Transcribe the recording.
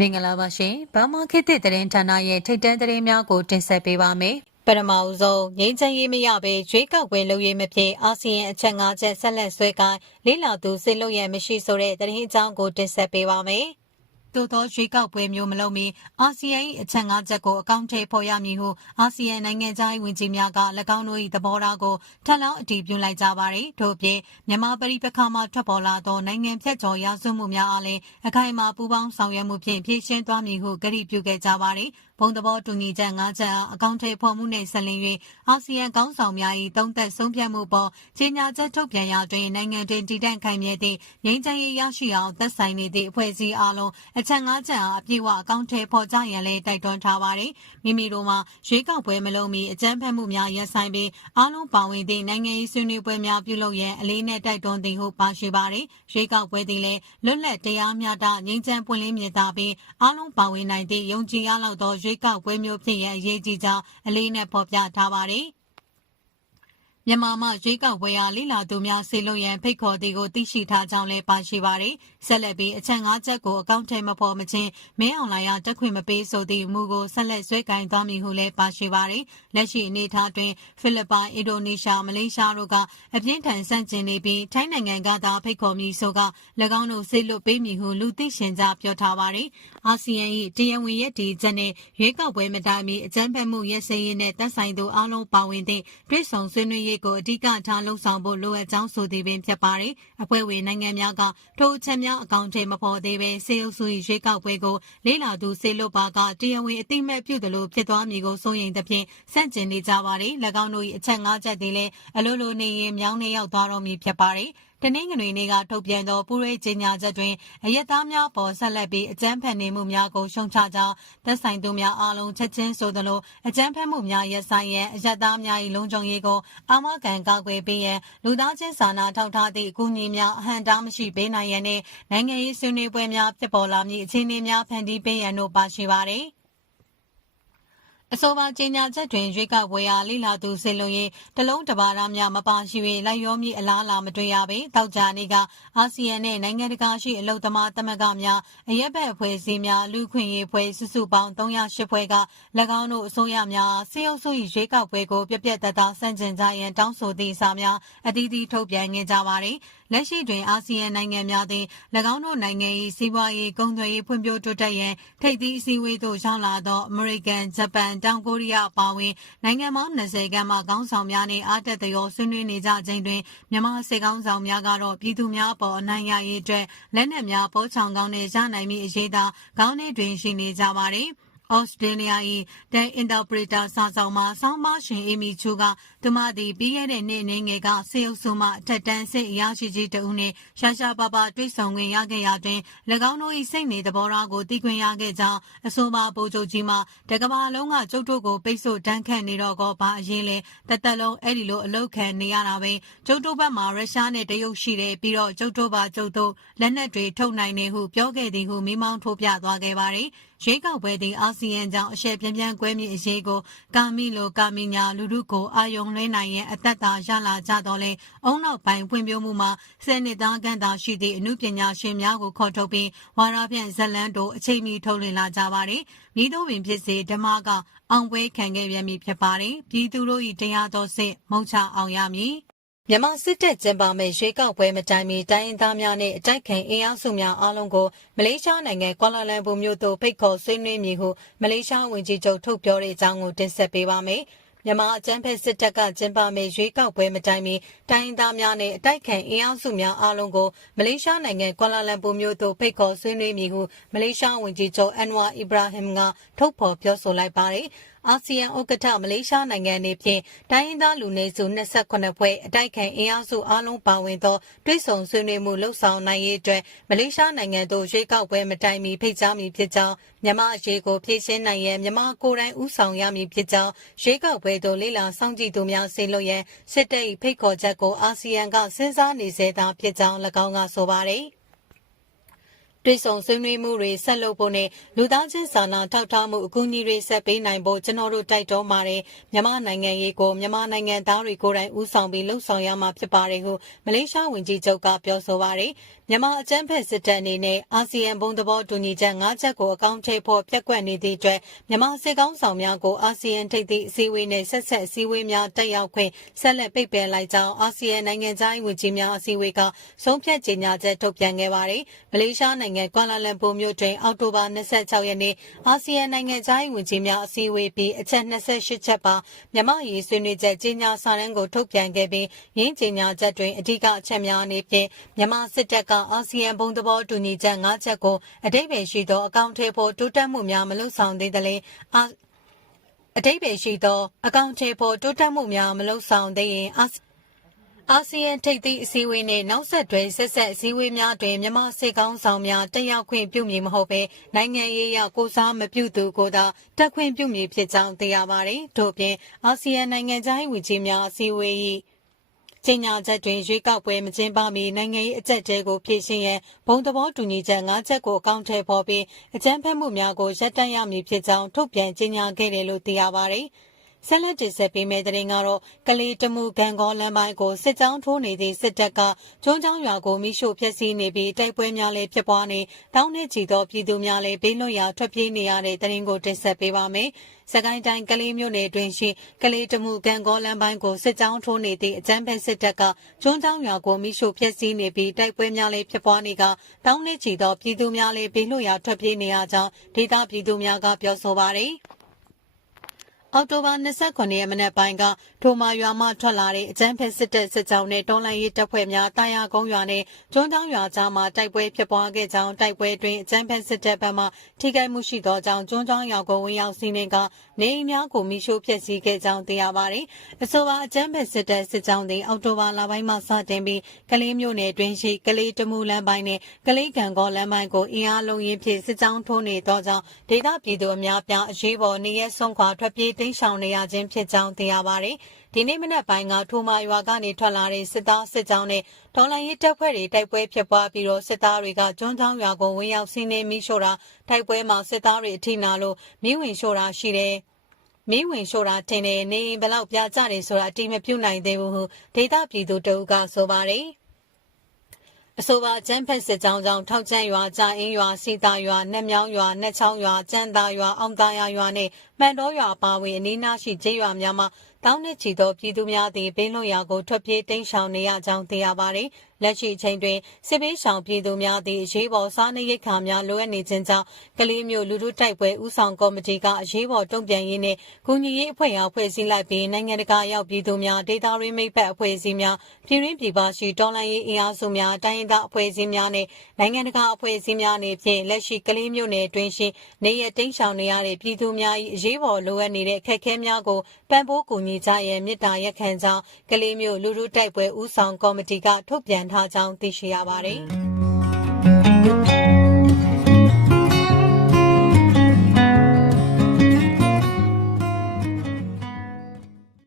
မင်္ဂလာပါရှင်။ဘာမာခေတ်သစ်သတင်းဌာနရဲ့ထိတ်တန့်သတင်းများကိုတင်ဆက်ပေးပါမယ်။ပထမအဆုံးငင်းချမ်းရေးမရဘဲရွေးကောက်ပွဲလုပ်ရေးမဖြစ်အာဆီယံအချက်၅ချက်ဆက်လက်ဆွဲကိုင်းလေးလာသူစစ်လို့ရမရှိဆိုတဲ့သတင်းအကြောင်းကိုတင်ဆက်ပေးပါမယ်။ သို့သောရွေးကောက်ပွဲမျိုးမလုပ်မီအာဆီယံ၏အချက်၅ချက်ကိုအကောင့်ထဲပေါ်ရမည်ဟုအာဆီယံနိုင်ငံသားဝန်ကြီးများက၎င်းတို့၏သဘောထားကိုထပ်လောင်းအတည်ပြုလိုက်ကြပါသည်ထို့ပြင်မြန်မာပြည်ပခါမှထွက်ပေါ်လာသောနိုင်ငံဖြတ်ကျော်ရာဇဝမှုများအားလည်းအခိုင်အမာပူးပေါင်းဆောင်ရွက်မှုဖြင့်ဖြည့်ရှင်းသွားမည်ဟုကတိပြုခဲ့ကြပါသည် ဘုံသဘောတူညီချက်၅ချက်အားအကောင့်ထဲပေါ်မှုနှင့်ဆက်လင်း၍အာဆီယံကောင်းဆောင်များ၏သုံးသက်ဆုံးဖြတ်မှုပေါ်ကြေညာချက်ထုတ်ပြန်ရာတွင်နိုင်ငံတွင်တည်တံ့ခိုင်မြဲသည့်ငြိမ်းချမ်းရေးရရှိအောင်သက်ဆိုင်နေသည့်အဖွဲ့အစည်းအလုံးအချက်၅ချက်အားအပြည့်အဝအကောင့်ထဲပေါ်ကြရန်လည်းတိုက်တွန်းထားပါသည်မိမိတို့မှာရွေးကောက်ပွဲမလုပ်မီအကြမ်းဖက်မှုများရပ်ဆိုင်ပြီးအားလုံးပါဝင်သည့်နိုင်ငံရေးဆွေးနွေးပွဲများပြုလုပ်ရန်အလေးနက်တိုက်တွန်းသည်ဟုပါရှိပါသည်ရွေးကောက်ပွဲသည်လည်းလွတ်လပ်တရားမျှတငြိမ်းချမ်းပွင့်လင်းမြင်သာပြီးအားလုံးပါဝင်နိုင်သည့်ယုံကြည်ရလောက်သောရွေးကောက်ပွဲမျိုးဖြစ်ရန်အရေးကြီးကြောင်းအလေးနက်ဖော်ပြထားပါသည် မြန်မာမှရွေးကောက်ပွဲအားလိလာသူများဆေလွန်ရန်ဖိတ်ခေါ်သည်ကိုသိရှိထားကြောင်းလည်းပါရှိပါတယ်။ဆက်လက်ပြီးအချက်၅ချက်ကိုအကောင့်ထဲမပေါ်မချင်းမင်းအောင်လိုင်ရတက်ခွင့်မပေးဆိုသည့်မူကိုဆက်လက်ဆွဲကင်သွားမည်ဟုလည်းပါရှိပါတယ်။လက်ရှိအနေအထားတွင်ဖိလစ်ပိုင်၊အင်ဒိုနီးရှား၊မလေးရှားတို့ကအပြင်းထန်ဆန့်ကျင်နေပြီးထိုင်းနိုင်ငံကသာဖိတ်ခေါ်မည်ဆိုက၎င်းတို့ဆေလွတ်ပေးမည်ဟုလူသိရှင်ကြားပြောထားပါတယ်။အာဆီယံ၏တရားဝင်ရည်တည်ချက်နှင့်ရွေးကောက်ပွဲမတိုင်မီအကြမ်းဖက်မှုရစရေးနှင့်တပ်ဆိုင်သူအလုံးပါဝင်သည့်ပြည်ဆောင်ဆွေးနွေးရေးကိုအဓိကထားလှုံ့ဆော်ဖို့လိုအပ်ကြောင်းဆိုသည်ပင်ဖြစ်ပါတယ်။အဖွဲ့ဝင်နိုင်ငံများကထိုအချက်များအကောင့်ထဲမပေါ်သေးဘဲစေအုပ်စု၏ရွေးကောက်ပွဲကိုလေးလာသူစေလွတ်ပါကတရားဝင်အသိမဲ့ပြုသလိုဖြစ်သွားမည်ကိုစိုးရိမ်သဖြင့်စန့်ကျင်နေကြပါတယ်။၎င်းတို့၏အချက်၅ချက်သည်လည်းအလိုလိုနေရင်မြောင်းနေရောက်သွားတော့မည်ဖြစ်ပါတယ်။ တနင်္ဂနွေနေ့ကထုတ်ပြန်သောပူရိကြေညာချက်တွင်အယက်သားများပေါ်ဆက်လက်ပြီးအကြမ်းဖက်နေမှုများကိုရှုံချကြောင်းသက်ဆိုင်သူများအားလုံးချက်ချင်းဆိုသလိုအကြမ်းဖက်မှုများရပ်ဆိုင်ရန်အယက်သားများ၏လုံခြုံရေးကိုအာမခံကာကွယ်ပေးရန်လူသားချင်းစာနာထောက်ထားသည့်အကူအညီများအဟန့်တားမရှိပေးနိုင်ရန်နှင့်နိုင်ငံရေးဆွေးနွေးပွဲများဖြစ်ပေါ်လာမည့်အခြေအနေများဖန်တီးပေးရန်တို့ပါရှိပါသည်။ အဆိုပါကြေညာချက်တွင်ရွေးကောက်ပွဲအားလိလာသူစေလုံရင်တလုံးတပါးသားများမပါရှိ၍လိုက်ရောမည်အလားအလာမတွေ့ရပေတောက်ကြနေကအာဆီယံနှင့်နိုင်ငံတကာရှိအလုံသမားသမဂ္ဂများအရက်ဘက်အဖွဲ့အစည်းများလူခွင့်ရေးဖွဲ့စုစုပေါင်း308ဖွဲ့က၎င်းတို့အစိုးရများစေအုပ်စု၏ရွေးကောက်ပွဲကိုပြပြတတ်တာစန့်ကျင်ကြရန်တောင်းဆိုသည့်စာများအသီးသီးထုတ်ပြန်ခဲ့ကြပါသည် လက်ရှိတွင်အာဆီယံနိုင်ငံများသည်၎င်းတို့နိုင်ငံ၏စီးပွားရေးကုန်သွယ်ရေးဖွံ့ဖြိုးတိုးတက်ရန်ထိပ်သီးအစည်းအဝေးသို့ရောက်လာသောအမေရိကန်ဂျပန်တောင်ကိုရီးယားအပါအဝင်နိုင်ငံပေါင်း20ခန့်မှခေါင်းဆောင်များနှင့်အားတက်သရောဆွေးနွေးနေကြခြင်းတွင်မြန်မာစစ်ကောင်ဆောင်များကတော့ပြည်သူများပေါ်အနိုင်ရရေးအတွက်လက်နက်များပေါ်ချောင်ကောင်းနဲ့ရနိုင်မည့်အရေးသာခေါင်းထဲတွင်ရှိနေကြပါသည်။ ဩစတြေးလျ၏ဒန်အင်တာပရီတာစာဆောင်မှာဆောင်းမရှင်အီမီချူကသူမသည်ပြီးခဲ့တဲ့နှစ်နေငယ်ကစေအုပ်စုမှအထက်တန်းစစ်အရာရှိကြီးတဦးနှင့်ရှာရှာပါပါတွေ့ဆုံခွင့်ရခဲ့ရာတွင်၎င်းတို့၏စိတ်နေသဘောထားကိုသိခွင့်ရခဲ့ကြောင်းအဆိုပါပိုချုပ်ကြီးမှတကဘာလုံးကကျုပ်တို့ကိုပိတ်ဆို့တန်းခတ်နေတော့ကောဘာအရင်လဲတသက်လုံးအဲ့ဒီလိုအလုတ်ခံနေရတာပဲကျုပ်တို့ဘက်မှာရုရှားနဲ့တရုတ်ရှိတယ်ပြီးတော့ကျုပ်တို့ပါကျုပ်တို့လက်နက်တွေထုတ်နိုင်နေဟုပြောခဲ့သည်ဟုမိမောင်းထိုးပြသွားခဲ့ပါတယ် ရွေးကောက်ပွဲသည်အာဆီယံကြောင့်အရှက်ပြင်းပြင်းကွဲမြင့်အရေးကိုကာမီလိုကာမီညာလူထုကိုအာယုံလွှဲနိုင်ရင်အသက်သာရလာကြတော့လေအုံနောက်ပိုင်းဖွံ့ဖြိုးမှုမှာစနစ်သားကန့်တာရှိသည့်အမှုပညာရှင်များကိုခေါ်ထုတ်ပြီးဝါရဖြန့်ဇလန်းတို့အချိန်မီထုတ်လွှင့်လာကြပါတယ်။မိတို့ပင်ဖြစ်စေဓမ္မကအောင်ပွဲခံခဲ့ရမည်ဖြစ်ပါတယ်။ပြည်သူတို့၏တရားတော်စစ်မုံချအောင်ရမည်။ မြန်မာစစ်တပ်ကျင်းပမဲ့ရွေးကောက်ပွဲမတိုင်မီတိုင်းရင်းသားများနဲ့အတိုက်ခံအင်အားစုများအားလုံးကိုမလေးရှားနိုင်ငံကွာလာလမ်ပူမြို့သို့ဖိတ်ခေါ်ဆွေးနွေးမည်ဟုမလေးရှားဝန်ကြီးချုပ်ထုတ်ပြောတဲ့အကြောင်းကိုတင်ဆက်ပေးပါမယ်။မြန်မာအကြမ်းဖက်စစ်တပ်ကကျင်းပမဲ့ရွေးကောက်ပွဲမတိုင်မီတိုင်းသားများနဲ့အတိုက်ခံအင်အားစုများအားလုံးကိုမလေးရှားနိုင်ငံကွာလာလမ်ပူမြို့သို့ဖိတ်ခေါ်ဆွေးနွေးမည်ဟုမလေးရှားဝန်ကြီးချုပ်အန်ဝါအီဘရာဟင်ကထုတ်ဖော်ပြောဆိုလိုက်ပါတယ်။အာဆီယံဥက္ကဋ္ဌမလေးရှားနိုင်ငံအနေဖြင့်တိုင်းရင်းသားလူနည်းစု28ဖွဲ့အတိုက်ခံအင်အားစုအားလုံးပါဝင်သောတွဲဆုံဆွေးနွေးမှုလှုပ်ဆောင်နိုင်ရေးအတွက်မလေးရှားနိုင်ငံသို့ရွေးကောက်ပွဲမတိုင်မီဖိတ်ကြားမည်ဖြစ်ကြောင်းမြန်မာအရေးကိုဖြည့်ရှင်းနိုင်ရန်မြန်မာကိုယ်တိုင်ဥဆောင်ရမည်ဖြစ်ကြောင်းရွေးကောက်ပွဲသို့လေးလာစောင့်ကြည့်သူများဆေလွတ်ရန်စစ်တပ်၏ဖိတ်ခေါ်ချက်ကိုအာဆီယံကစဉ်းစားနေစေသာဖြစ်ကြောင်း၎င်းကဆိုပါတယ် တွိဆုံဆွေးနွေးမှုတွေဆက်လုပ်ဖို့နဲ့လူသားချင်းစာနာထောက်ထားမှုအကူအညီတွေဆက်ပေးနိုင်ဖို့ကျွန်တော်တို့တိုက်တွန်းပါတယ်မြန်မာနိုင်ငံရေးကိုမြန်မာနိုင်ငံသားတွေကိုယ်တိုင်ဦးဆောင်ပြီးလှုပ်ဆောင်ရမှာဖြစ်ပါတယ်ဟုမလေးရှားဝန်ကြီးချုပ်ကပြောဆိုပါတယ်မြန်မာအကြမ်းဖက်စစ်တပ်အနေနဲ့အာဆီယံဘုံသဘောတူညီချက်၅ချက်ကိုအကောင့်ထိပ်ဖို့ပြက်ကွက်နေသည့်အတွက်မြန်မာစစ်ကောင်းဆောင်များကိုအာဆီယံထိပ်သည့်အစည်းအဝေးနဲ့ဆက်ဆက်အစည်းအဝေးများတက်ရောက်ခွင့်ဆက်လက်ပိတ်ပင်လိုက်ကြောင်းအာဆီယံနိုင်ငံသားဝန်ကြီးများအစည်းအဝေးကဆုံးဖြတ်ကြေညာချက်ထုတ်ပြန်ခဲ့ပါတယ်မလေးရှားနိုင်ငံကွာလာလမ်ပူမြို့တွင်အောက်တိုဘာ26ရက်နေ့အာဆီယံနိုင်ငံသားဝန်ကြီးများအစည်းအဝေးပြီးအချက်28ချက်ပါမြန်မာရေးဆွေးနွေးချက်ကြေညာစာတမ်းကိုထုတ်ပြန်ခဲ့ပြီးရင်းကြေညာချက်တွင်အဓိကအချက်များအနေဖြင့်မြန်မာစစ်တပ်ကအာဆီယံဘုံသဘောတူညီချက်၅ချက်ကိုအတိတ်ပဲရှိသောအကောင့်ထဲဖို့တိုးတက်မှုများမလုပ်ဆောင်သေးသလဲအာအတိတ်ပဲရှိသောအကောင့်ထဲဖို့တိုးတက်မှုများမလုပ်ဆောင်သေးရင်အာ အာဆီယံထိပ်သီးအစည်းအဝေးနဲ့နောက်ဆက်တွဲဆက်ဆက်အစည်းအဝေးများတွင်မြန်မာစစ်ကောင်းဆောင်များတက်ရောက်ခွင့်ပြုမည်မဟုတ်ဘဲနိုင်ငံရေးအရကိုစားမပြုသူကိုသာတက်ခွင့်ပြုမည်ဖြစ်ကြောင်းသိရပါတယ်။ထို့ပြင်အာဆီယံနိုင်ငံခြားရေးဝန်ကြီးများအစည်းအဝေး၏ကျင်းညာချက်တွင်ရွေးကောက်ပွဲမကျင်းပမီနိုင်ငံရေးအကြက်တဲကိုဖြည့်ရှင်းရန်ဘုံသဘောတူညီချက်၅ချက်ကိုအကောင့်ထဲပေါ်ပြီးအကြမ်းဖက်မှုများကိုရပ်တန့်ရမည်ဖြစ်ကြောင်းထုတ်ပြန်ကြေညာခဲ့တယ်လို့သိရပါတယ်။ ဆက်လက်တင်ဆက်ပေးမယ့်တဲ့ရင်ကတော့ကလေးတမှုဂံကောလမ်းပိုင်းကိုစစ်ကြောင်းထိုးနေသည့်စစ်တပ်ကကျွန်းချောင်းရွာကိုမိရှို့ဖျက်ဆီးနေပြီးတိုက်ပွဲများလည်းဖြစ်ပွားနေတောင်းနေချီသောပြည်သူများလည်းဘေးလွတ်ရာထွက်ပြေးနေရတဲ့တဲ့ရင်ကိုတင်ဆက်ပေးပါမယ်။စကိုင်းတိုင်းကလေးမြို့နယ်တွင်ရှိကလေးတမှုကံကောလမ်းပိုင်းကိုစစ်ကြောင်းထိုးနေသည့်အကြမ်းဖက်စစ်တပ်ကကျွန်းချောင်းရွာကိုမိရှို့ဖျက်ဆီးနေပြီးတိုက်ပွဲများလည်းဖြစ်ပွားနေကတောင်းနေချီသောပြည်သူများလည်းဘေးလွတ်ရာထွက်ပြေးနေရကြောင်းဒေသပြည်သူများကပြောဆိုပါရယ်။ အောက်တိုဘာ29ရက်မနက်ပိုင်းကထိုမာရွာမှထွက်လာတဲ့အကြမ်းဖက်စစ်တပ်စစ်ကြောင်းနဲ့တော်လှန်ရေးတပ်ဖွဲ့များတာယာကုန်းရွာနဲ့ကျွန်းချောင်းရွာကြားမှာတိုက်ပွဲဖြစ်ပွားခဲ့ကြောင်းတိုက်ပွဲတွင်အကြမ်းဖက်စစ်တပ်ဘက်မှထိခိုက်မှုရှိသောကြောင့်ကျွန်းချောင်းရွာကိုဝင်ရောက်စီးနှင်ကနေအိမ်များကိုမိရှို့ဖျက်ဆီးခဲ့ကြောင်းသိရပါတယ်။အဆိုပါအကြမ်းဖက်စစ်တပ်စစ်ကြောင်းသည်အောက်တိုဘာလပိုင်းမှစတင်ပြီးကလေးမျိုးနယ်တွင်ရှိကလေးတမှုလမ်းပိုင်းနဲ့ကလေးကံကောလမ်းပိုင်းကိုအင်အားလုံးရင်းဖြင့်စစ်ကြောင်းထိုးနေသောကြောင့်ဒေသပြည်သူအများပြားအရေးပေါ်နေရဆုံးခွာထွက်ပြေးတိမ်းရှောင်နေရခြင်းဖြစ်ကြောင်းသိရပါတယ်။ဒီနေ့မနက်ပိုင်းကထိုမာရွာကနေထွက်လာတဲ့စစ်သားစစ်ကြောင်းနဲ့ဒေါ်လာရေးတပ်ဖွဲ့တွေတိုက်ပွဲဖြစ်ပွားပြီးတော့စစ်သားတွေကကျွန်းချောင်းရွာကိုဝင်ရောက်စီးနင်းမိရှို့တာတိုက်ပွဲမှာစစ်သားတွေအထိနာလို့မိဝင်ရှို့တာရှိတယ်။မင်းဝင်ရှို့တာတင်နေနေဘလောက်ပြကြတယ်ဆိုတာအတိမပြုတ်နိုင်သေးဘူးဟုဒေတာပြည်သူတို့ကဆိုပါတယ်။အဆိုပါကျန်းဖက်စစ်ကြောင်းကြောင့်ထောက်ကျန်းရွာကြာအင်းရွာစီတာရွာနှက်မြောင်းရွာနှက်ချောင်းရွာကျန်းသာရွာအောင်သာရွာရွာနဲ့ မှန်တော်ရွာပါဝင်အနီးနားရှိကျေးရွာများမှာတောင်းနဲ့ချီသောပြည်သူများသည်ဘေးလွတ်ရာကိုထွက်ပြေးတိမ်းရှောင်နေရကြောင်းသိရပါသည်။လက်ရှိအချိန်တွင်စစ်ပေးရှောင်ပြည်သူများသည်အရေးပေါ်စားနပ်ရိက္ခာများလိုအပ်နေခြင်းကြောင့်ကလေးမျိုးလူထုတိုက်ပွဲဦးဆောင်ကော်မတီကအရေးပေါ်တုံ့ပြန်ရေးနှင့်ကူညီရေးအဖွဲ့အားဖွဲ့စည်းလိုက်ပြီးနိုင်ငံတကာရောက်ပြည်သူများဒေသရင်းမိတ်ဖက်အဖွဲ့အစည်းများပြည်ရင်းပြည်ပရှိတော်လှန်ရေးအင်အားစုများတိုင်းရင်းသားအဖွဲ့အစည်းများနှင့်နိုင်ငံတကာအဖွဲ့အစည်းများနှင့်ဖြင့်လက်ရှိကလေးမျိုးနယ်တွင်ရှိနေရတိမ်းရှောင်နေရတဲ့ပြည်သူများ၏အရေးပေါ်လိုအပ်နေတဲ့အခက်အခဲများကိုပံ့ပိုးကူညီကြရန်မေတ္တာရက်ခံကြောင်းကလေးမျိုးလူထုတိုက်ပွဲဦးဆောင်ကော်မတီကထုတ်ပြန်ထားကြောင်းသိရှိရပါတယ်။